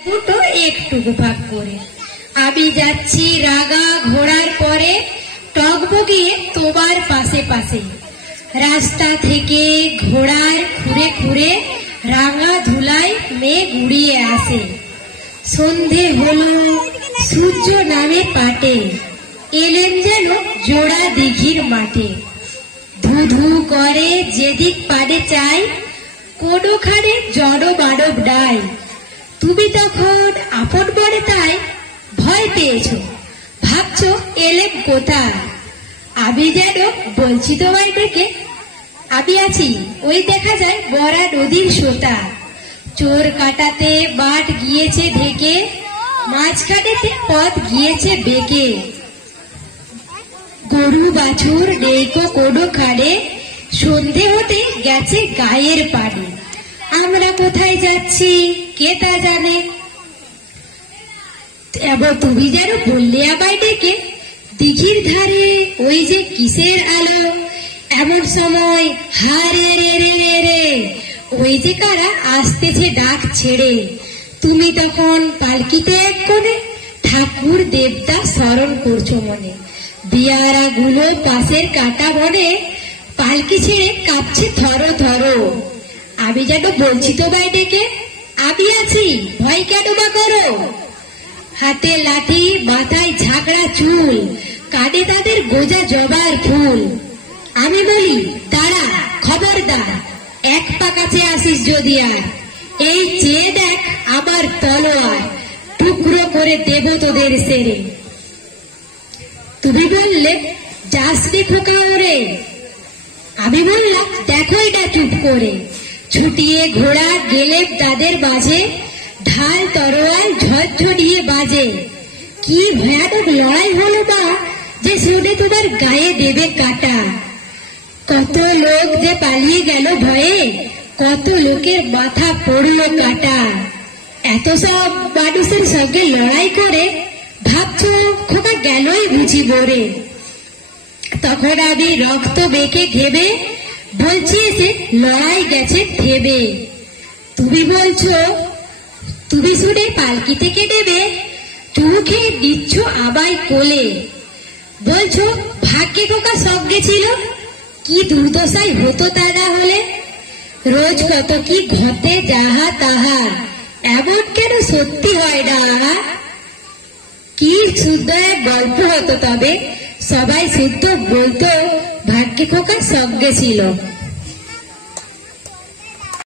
দুটো একটুকু ভাগ করে। আমি যাচ্ছি রাগা ঘোড়ার পরে, টগবগিয়ে তোমার পাশে পাশে। রাস্তা থেকে ঘোড়ার খুঁড়ে খুঁড়ে রাঙা ধুলায় মেঘ উড়িয়ে আসে। সন্ধে হলো, সূর্য নামে পাটে, এলেন যেন জোড়া দিঘির মাঠে। ধু ধু করে যেদিক পাড়ে চাই, কোনোখানে জনমানব নাই। তুমি তখন আপন মনে তাই ভয় পেয়েছ, ভাবছ এলেম কোথায়। আমি যেন বলছি তোমায় ডেকে, আমি আছি ওই দেখা যায় বড়া নদীর সোতা। চোর কাটাতে বাট গিয়েছে ঢেকে, মাঝখানেতে পথ গিয়েছে বেঁকে। গরু বাছুর নেইকো কোনো খানে, সন্ধে হতে গেছে গায়ের পানি। আমরা কোথায় যাচ্ছি কে তা জানে। এবার তুমি যেন বললে আমায় ডেকে, দিঘির ধারে ওই যে কিসের আলো। এমন সময় হারে রে রে রে, ওই যে কারা আসতেছে ডাক ছেড়ে। তুমি তখন পালকিতে এক কোণে, ঠাকুর দেবতা স্মরণ করছো মনে। বিয়ারা গুলো পাশের কাটা বনে, পালকি ছেড়ে কাঁপছে থরো থরো। আমি যেন বলছি তোমায় ডেকে, আমি আছি ভয় কেন বা করো। হাতে লাঠি, মাথায় ঝাঁকড়া চুল, কাঁধে তাদের গোজা জবার ফুল। আমি বলি দাঁড়া খবরদার, এক পা কাছে আসিস যদি আর। এই চেয়ে দেখ আমার তলোয়ার, টুকরো করে দেব তোদের সেরে। তুমি বললে যাসনি খোকা ওরে, আমি বললাম দেখো এটা চুপ করে। ছুটিয়ে ঘোড়া গেলে তাদের মাঝে, ঢাল তরোয়াল ঝরঝরিয়ে বাজে। কি ভয়ানক লড়াই হলো মা, যে শুনে তোমার গায়ে দেবে কাটা। কত লোক যে পালিয়ে গেল ভয়ে, কত লোকের মাথা পড়লো কাটা। এত সব মানুষের সঙ্গে লড়াই করে, ভাবছো খোকা গেলই বুঝি মরে। তখন আমি রক্ত বেঁকে ঘেমে বলছি এসে লড়াই গেছে থেমে। তুমি বলছো, তুমি শুনে পালকি থেকে নেবে, চুমু খেয়ে নিচ্ছ আমায় কোলে। বলছো ভাগ্যে খোকা সঙ্গে ছিল, কি দুর্দশাই হতো তা না হলে। রোজ কত কি ঘটে যাহা তাহা, এমন কেন সত্যি হয় না। কি সুন্দর এক গল্প হতো তবে, সবাই শুদ্ধ বলতো ভাগ্যে খোকা সঙ্গে ছিল।